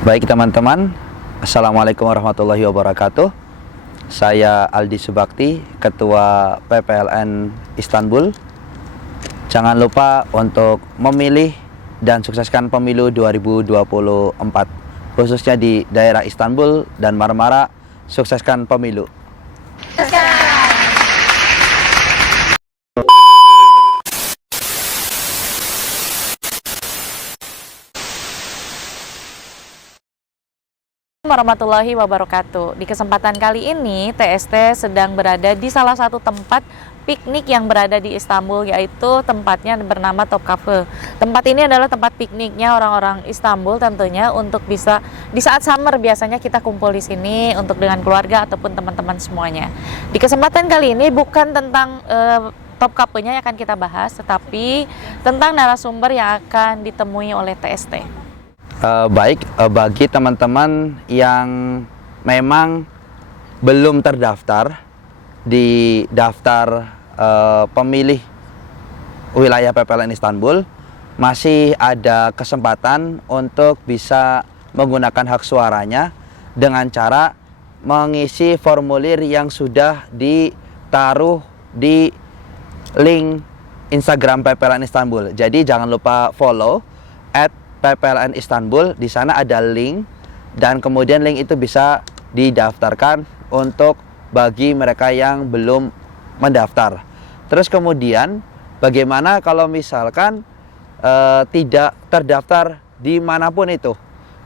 Baik teman-teman, Assalamualaikum warahmatullahi wabarakatuh. Saya Aldi Subakti, Ketua PPLN Istanbul. Jangan lupa untuk memilih dan sukseskan pemilu 2024, khususnya di daerah Istanbul dan Marmara. Sukseskan pemilu. Warahmatullahi wabarakatuh. Di kesempatan kali ini TST sedang berada di salah satu tempat piknik yang berada di Istanbul, yaitu tempatnya bernama Topkapi. Tempat ini adalah tempat pikniknya orang-orang Istanbul tentunya, untuk bisa di saat summer biasanya kita kumpul di sini untuk dengan keluarga ataupun teman-teman semuanya. Di kesempatan kali ini bukan tentang Topkapinya yang akan kita bahas, tetapi tentang narasumber yang akan ditemui oleh TST. Baik, bagi teman-teman yang memang belum terdaftar di daftar pemilih wilayah PPLN Istanbul, masih ada kesempatan untuk bisa menggunakan hak suaranya dengan cara mengisi formulir yang sudah ditaruh di link Instagram PPLN Istanbul. Jadi jangan lupa follow @PPLN Istanbul. Di sana ada link, dan kemudian link itu bisa didaftarkan untuk bagi mereka yang belum mendaftar. Terus kemudian bagaimana kalau misalkan tidak terdaftar dimanapun itu,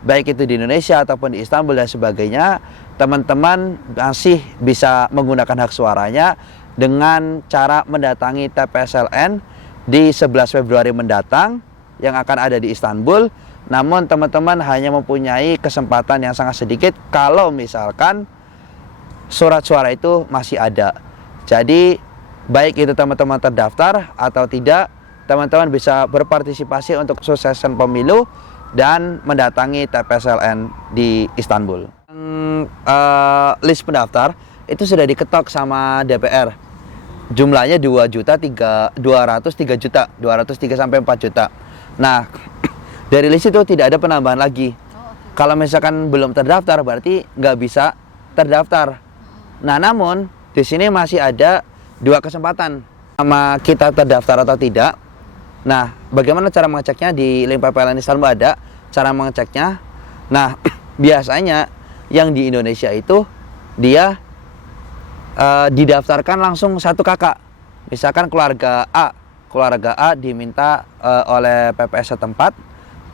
baik itu di Indonesia ataupun di Istanbul dan sebagainya, teman-teman masih bisa menggunakan hak suaranya dengan cara mendatangi TPSLN di 11 Februari mendatang yang akan ada di Istanbul. Namun teman-teman hanya mempunyai kesempatan yang sangat sedikit kalau misalkan surat suara itu masih ada. Jadi baik itu teman-teman terdaftar atau tidak, teman-teman bisa berpartisipasi untuk sukseskan pemilu dan mendatangi TPSLN di Istanbul. List pendaftar itu sudah diketok sama DPR. Jumlahnya 203 juta, 203 sampai 4 juta. Nah, dari list itu tidak ada penambahan lagi. Kalau misalkan belum terdaftar, berarti nggak bisa terdaftar. Nah, namun di sini masih ada dua kesempatan, sama kita terdaftar atau tidak. Nah, bagaimana cara mengeceknya? Di link PPLN Istanbul ada cara mengeceknya. Nah, biasanya yang di Indonesia itu dia didaftarkan langsung satu kakak. Misalkan keluarga A diminta oleh PPS setempat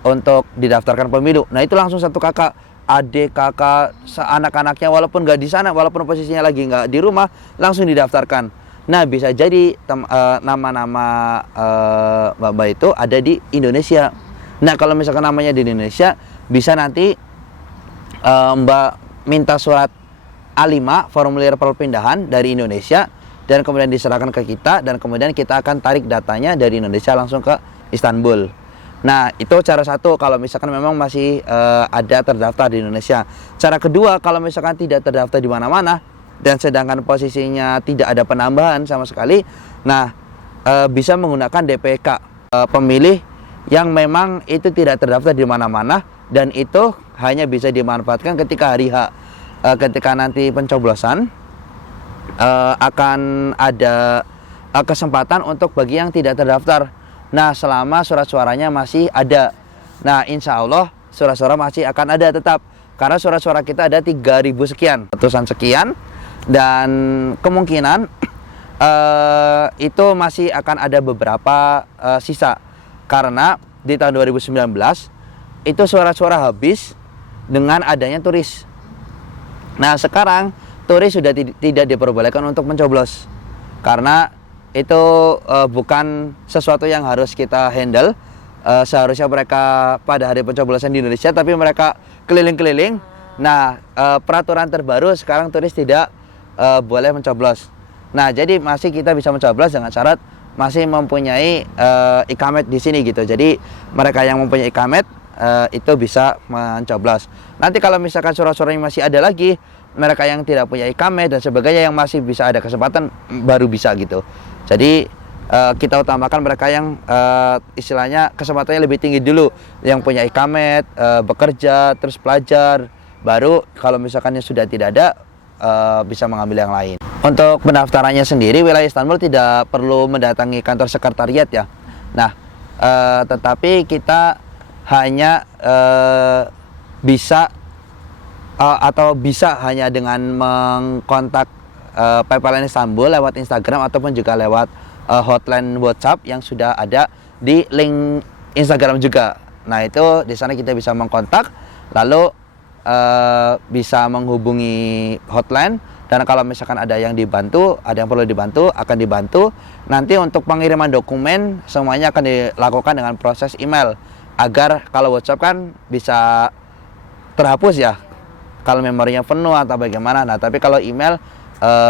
untuk didaftarkan pemilu. Nah, itu langsung satu kakak, adik, kakak, anak-anaknya walaupun nggak di sana, walaupun posisinya lagi nggak di rumah, langsung didaftarkan. Nah, bisa jadi nama-nama Mbak itu ada di Indonesia. Nah, kalau misalkan namanya di Indonesia, bisa nanti Mbak minta surat A5, formulir perpindahan dari Indonesia, dan kemudian diserahkan ke kita, dan kemudian kita akan tarik datanya dari Indonesia langsung ke Istanbul. Nah, itu cara satu kalau misalkan memang masih ada terdaftar di Indonesia. Cara kedua, kalau misalkan tidak terdaftar di mana-mana dan sedangkan posisinya tidak ada penambahan sama sekali, nah bisa menggunakan DPK, pemilih yang memang itu tidak terdaftar di mana-mana, dan itu hanya bisa dimanfaatkan ketika hari H, ketika nanti pencoblosan. Akan ada kesempatan untuk bagi yang tidak terdaftar. Nah, selama surat suaranya masih ada. Nah, insya Allah surat suara masih akan ada tetap, karena surat suara kita ada 3.000 sekian, ratusan sekian, dan kemungkinan itu masih akan ada beberapa sisa, karena di tahun 2019 itu suara-suara habis dengan adanya turis. Nah, sekarang turis sudah tidak diperbolehkan untuk mencoblos, karena itu bukan sesuatu yang harus kita handle. Seharusnya mereka pada hari pencoblosan di Indonesia, tapi mereka keliling-keliling. Nah, peraturan terbaru sekarang turis tidak boleh mencoblos. Nah, jadi masih kita bisa mencoblos dengan syarat masih mempunyai ikamet di sini gitu. Jadi mereka yang mempunyai ikamet itu bisa mencoblos. Nanti kalau misalkan surat-suratnya masih ada lagi, mereka yang tidak punya ikamet dan sebagainya yang masih bisa ada kesempatan baru bisa gitu. Jadi kita utamakan mereka yang istilahnya kesempatannya lebih tinggi dulu, yang punya ikamet, bekerja, terus pelajar, baru kalau misalkan sudah tidak ada bisa mengambil yang lain. Untuk pendaftarannya sendiri, wilayah Istanbul tidak perlu mendatangi kantor sekretariat ya. Nah, tetapi kita hanya bisa atau bisa hanya dengan mengkontak PPLN Istanbul lewat Instagram ataupun juga lewat hotline WhatsApp yang sudah ada di link Instagram juga. Nah, itu di sana kita bisa mengkontak, lalu bisa menghubungi hotline, dan kalau misalkan ada yang dibantu, ada yang perlu dibantu, akan dibantu. Nanti untuk pengiriman dokumen semuanya akan dilakukan dengan proses email, agar kalau WhatsApp kan bisa terhapus ya kalau memorinya penuh atau bagaimana. Nah, tapi kalau email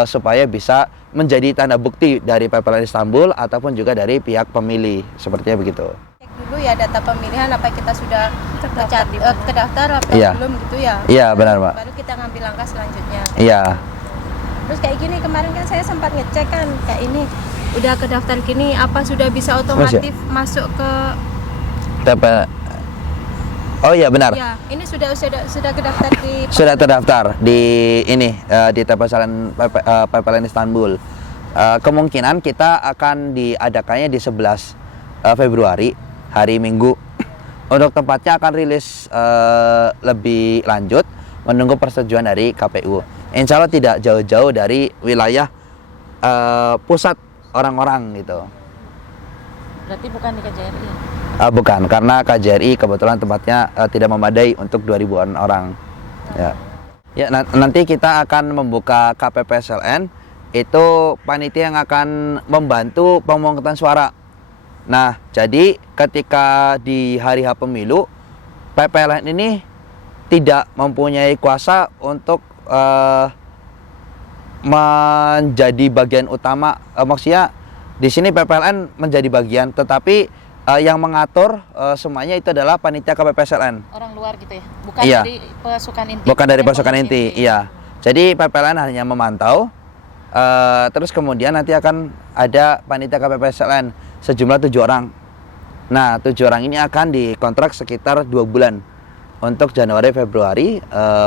supaya bisa menjadi tanda bukti dari PPLN Istanbul ataupun juga dari pihak pemilih, sepertinya begitu. Cek dulu ya data pemilihan, apa kita sudah kedaftar apa Iya. belum gitu ya. Iya, benar, Mbak. Baru kita ngambil langkah selanjutnya. Iya. Terus kayak gini, kemarin kan saya sempat ngecek kan kayak ini udah kedaftar gini, apa sudah bisa otomatis masuk ke Oh iya, benar. ya, ini sudah kedaftar di Sudah terdaftar di ini di PPLN Istanbul. Kemungkinan kita akan diadakannya di 11 Februari, hari Minggu. Untuk tempatnya akan rilis lebih lanjut, menunggu persetujuan dari KPU. Insya Allah tidak jauh-jauh dari wilayah pusat orang-orang gitu. Berarti bukan di KJRI. Bukan, karena KJRI kebetulan tempatnya tidak memadai untuk 2000-an orang. Ya. Ya, nanti kita akan membuka KPPSLN, itu panitia yang akan membantu pemungutan suara. Nah, jadi ketika di hari H pemilu, PPLN ini tidak mempunyai kuasa untuk menjadi bagian utama. Maksudnya di sini PPLN menjadi bagian, tetapi yang mengatur semuanya itu adalah panitia KPPSLN. Orang luar gitu ya, bukan Iya. dari pasukan inti. Bukan dari pasukan inti, iya. Jadi PPLN hanya memantau, terus kemudian nanti akan ada panitia KPPSLN sejumlah 7 orang. Nah, 7 orang ini akan dikontrak sekitar 2 bulan untuk Januari Februari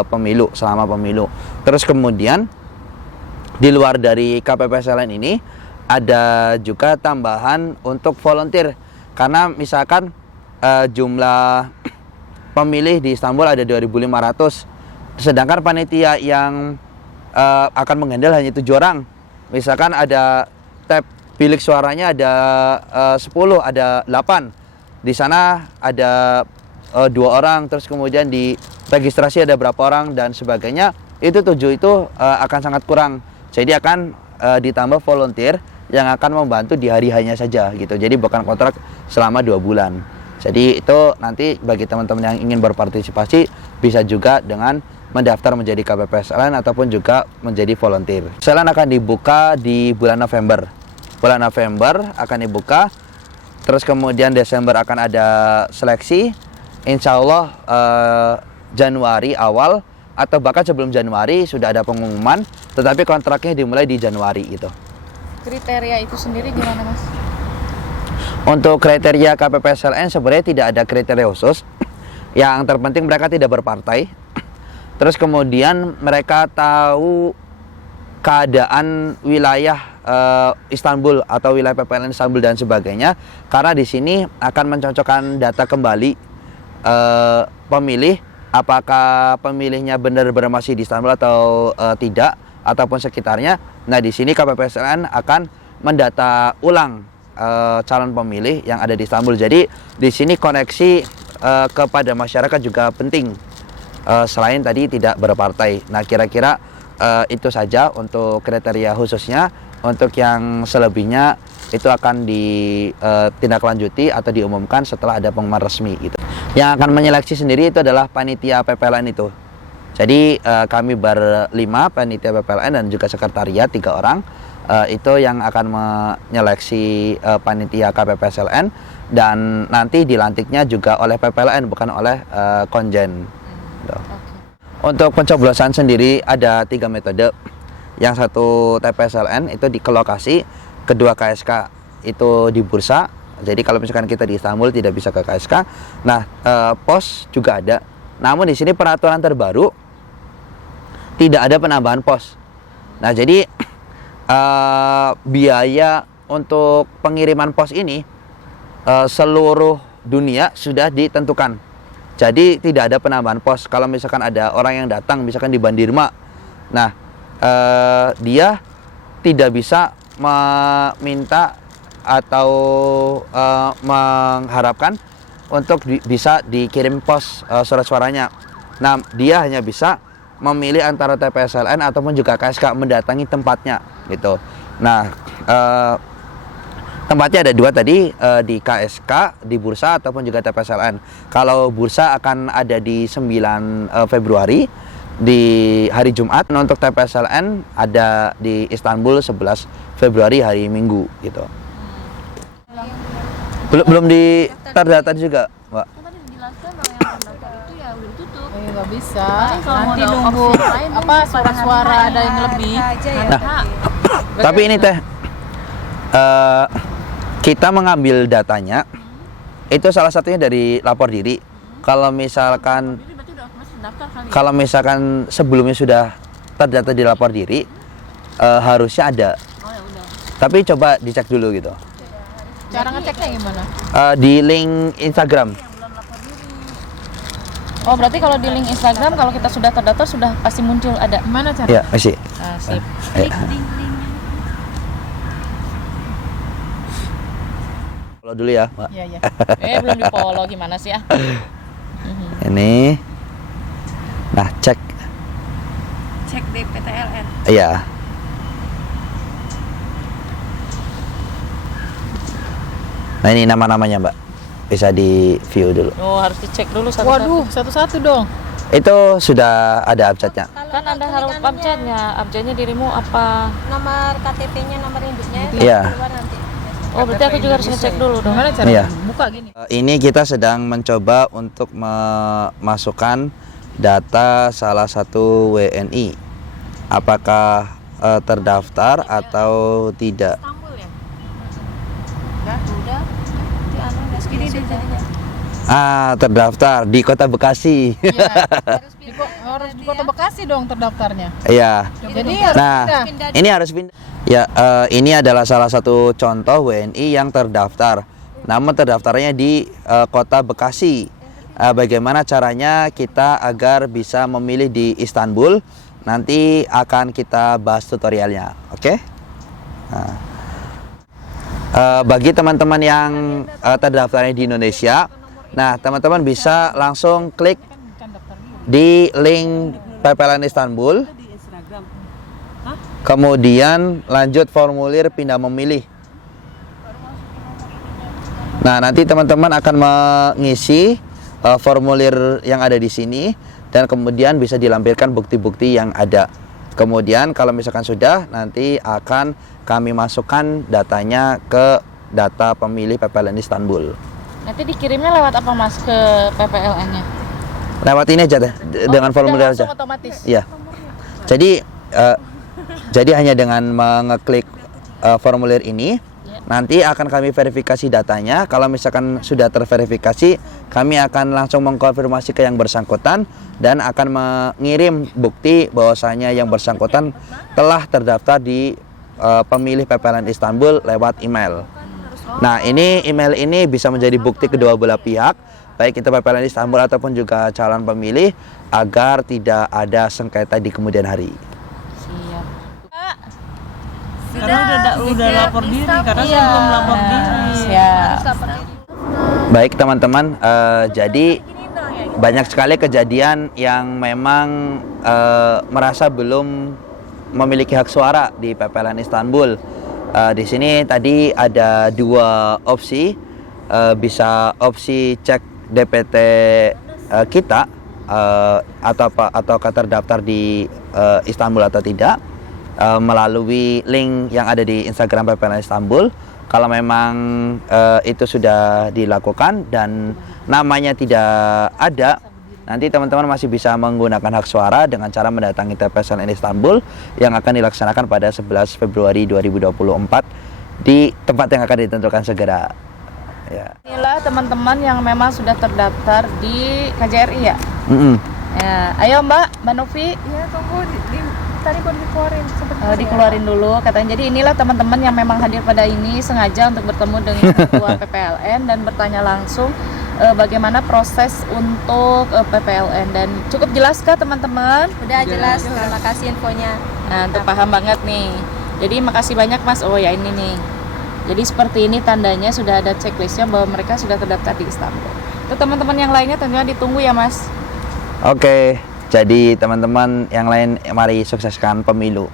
pemilu, selama pemilu. Terus kemudian di luar dari KPPSLN ini ada juga tambahan untuk volunteer. Karena misalkan jumlah pemilih di Istanbul ada 2.500, sedangkan panitia yang akan menghandle hanya 7 orang. Misalkan ada tab bilik suaranya ada 10, ada 8. Di sana ada 2 orang, terus kemudian di registrasi ada berapa orang dan sebagainya. Itu 7 itu akan sangat kurang. Jadi akan ditambah volunteer yang akan membantu di hari-harinya saja gitu. Jadi bukan kontrak selama 2 bulan. Jadi itu nanti bagi teman-teman yang ingin berpartisipasi bisa juga dengan mendaftar menjadi KPPSLN ataupun juga menjadi volunteer. PSLN akan dibuka di bulan November. Bulan November akan dibuka. Terus kemudian Desember akan ada seleksi. Insya Allah Januari awal atau bahkan sebelum Januari sudah ada pengumuman. Tetapi kontraknya dimulai di Januari gitu. Kriteria itu sendiri gimana, Mas? Untuk kriteria KPPSLN sebenarnya tidak ada kriteria khusus. Yang terpenting mereka tidak berpartai. Terus kemudian mereka tahu keadaan wilayah Istanbul atau wilayah PPLN Istanbul dan sebagainya. Karena di sini akan mencocokkan data kembali pemilih, apakah pemilihnya benar-benar masih di Istanbul atau tidak, ataupun sekitarnya. Nah, di sini KPPSLN akan mendata ulang calon pemilih yang ada di Istanbul. Jadi di sini koneksi kepada masyarakat juga penting. Selain tadi tidak berpartai. Nah, kira-kira itu saja untuk kriteria khususnya. Untuk yang selebihnya itu akan ditindaklanjuti atau diumumkan setelah ada pengumuman resmi gitu. Yang akan menyeleksi sendiri itu adalah panitia PPLN itu. Jadi kami berlima, panitia PPLN dan juga sekretariat 3 orang. Itu yang akan menyeleksi panitia KPPSLN, dan nanti dilantiknya juga oleh PPLN bukan oleh konjen. Okay. Untuk pencoblosan sendiri ada 3 metode. Yang satu TPSLN itu di ke lokasi, kedua KSK itu di bursa. Jadi kalau misalkan kita di Istanbul tidak bisa ke KSK. Nah, pos juga ada. Namun di sini peraturan terbaru tidak ada penambahan pos. Nah, jadi biaya untuk pengiriman pos ini seluruh dunia sudah ditentukan. Jadi tidak ada penambahan pos. Kalau misalkan ada orang yang datang misalkan di Bandirma, nah dia tidak bisa meminta atau mengharapkan untuk bisa dikirim pos surat suaranya. Nah, dia hanya bisa memilih antara TPSLN ataupun juga KSK, mendatangi tempatnya gitu. Nah, tempatnya ada dua tadi, di KSK, di bursa ataupun juga TPSLN. Kalau bursa akan ada di 9 Februari di hari Jumat. Untuk TPSLN ada di Istanbul 11 Februari hari Minggu gitu. Belum terdata juga, Mbak. Kan tadi dijelaskan kalau yang terdaftar itu ya udah ditutup. Nggak bisa. Kalau Nanti mau ada nunggu opsi lain, apa pada suara-suara hari ada yang lebih. aja ya. Nah, tapi ini teh kita mengambil datanya itu salah satunya dari lapor diri. Kalau misalkan Jadi berarti udah masih daftar kali. kalau misalkan sebelumnya sudah terdata di lapor diri, harusnya ada. Oh ya udah. Tapi coba dicek dulu gitu. Cara ngeceknya gimana? Di link Instagram. Oh, berarti kalau di link Instagram kalau kita sudah terdaftar sudah pasti muncul ada. Gimana cara? Ya, masih. Ah, sip. Follow dulu ya, Mbak. Iya, iya. Belum di follow gimana sih ah? Ini. Nah, cek. Cek DPTLN. Iya. Nah, ini nama-namanya, Mbak. Bisa di view dulu. Oh, harus dicek dulu satu-satu. Waduh, satu-satu dong. Itu sudah ada abjadnya. Kan Anda harus abjadnya. Abjadnya dirimu apa? Nomor KTP-nya, nomor induknya itu Iya. keluar nanti. Oh, berarti aku juga harus ngecek dulu dong. Gimana cara Iya. buka gini? Ini kita sedang mencoba untuk memasukkan data salah satu WNI. Apakah terdaftar atau tidak? Istanbul ya? Udah. Nanti anu segini aja. Terdaftar di Kota Bekasi. Iya. Harus Harus di Kota Bekasi dong terdaftarnya. Iya. Jadi harus Nah, pindah. ini harus pindah. Ya, ini adalah salah satu contoh WNI yang terdaftar. Namun terdaftarnya di Kota Bekasi. Bagaimana caranya kita agar bisa memilih di Istanbul? Nanti akan kita bahas tutorialnya, oke? Nah, bagi teman-teman yang terdaftarnya di Indonesia, nah teman-teman bisa langsung klik di link PPLN Istanbul, kemudian lanjut formulir pindah memilih. Nah, nanti teman-teman akan mengisi formulir yang ada di sini dan kemudian bisa dilampirkan bukti-bukti yang ada. Kemudian kalau misalkan sudah, nanti akan kami masukkan datanya ke data pemilih PPLN Istanbul. Nanti dikirimnya lewat apa Mas ke PPLN-nya? Lewat ini aja deh, dengan formulir aja. Otomatis. Iya. Jadi hanya dengan mengeklik formulir ini, nanti akan kami verifikasi datanya. Kalau misalkan sudah terverifikasi, kami akan langsung mengkonfirmasi ke yang bersangkutan dan akan mengirim bukti bahwasanya yang bersangkutan telah terdaftar di pemilih PPLN Istanbul lewat email. Nah, ini email ini bisa menjadi bukti kedua belah pihak, baik itu PPLN Istanbul ataupun juga calon pemilih, agar tidak ada sengketa di kemudian hari. Siap. Kak, Karena udah lapor diri, karena saya belum lapor diri. siap. Baik teman-teman, jadi banyak sekali kejadian yang memang merasa belum memiliki hak suara di PPLN Istanbul. Di sini tadi ada dua opsi, bisa opsi cek DPT kita atau terdaftar di Istanbul atau tidak melalui link yang ada di Instagram PPLN Istanbul. Kalau memang itu sudah dilakukan dan namanya tidak ada, nanti teman-teman masih bisa menggunakan hak suara dengan cara mendatangi TPSLN Istanbul yang akan dilaksanakan pada 11 Februari 2024 di tempat yang akan ditentukan segera. Ya. Inilah teman-teman yang memang sudah terdaftar di KJRI ya. Mm-mm. Ya, ayo Mbak Novi. Ya tunggu tadi baru dikeluarin Dikeluarin dulu katanya. Jadi inilah teman-teman yang memang hadir pada ini sengaja untuk bertemu dengan ketua PPLN dan bertanya langsung bagaimana proses untuk PPLN, dan cukup jelas kah teman-teman? Udah jelas, terima kasih infonya. Nah, untuk paham banget nih. Jadi makasih banyak Mas. Oh ya ini nih. Jadi seperti ini tandanya sudah ada checklistnya bahwa mereka sudah terdaftar di Istanbul. Untuk teman-teman yang lainnya tentunya ditunggu ya Mas. Oke, jadi teman-teman yang lain mari sukseskan pemilu.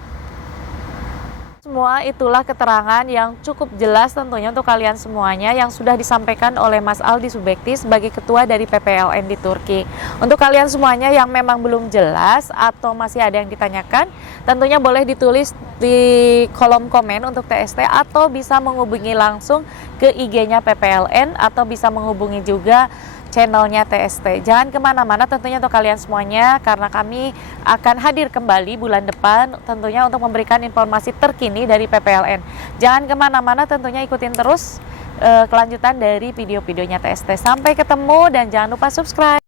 Semua itulah keterangan yang cukup jelas tentunya untuk kalian semuanya yang sudah disampaikan oleh Mas Aldi Subekti sebagai ketua dari PPLN di Turki. Untuk kalian semuanya yang memang belum jelas atau masih ada yang ditanyakan, tentunya boleh ditulis di kolom komen untuk TST atau bisa menghubungi langsung ke IG-nya PPLN atau bisa menghubungi juga channelnya TST. Jangan kemana-mana tentunya untuk kalian semuanya, karena kami akan hadir kembali bulan depan tentunya untuk memberikan informasi terkini dari PPLN. Jangan kemana-mana, tentunya ikutin terus kelanjutan dari video-videonya TST. Sampai ketemu dan jangan lupa subscribe.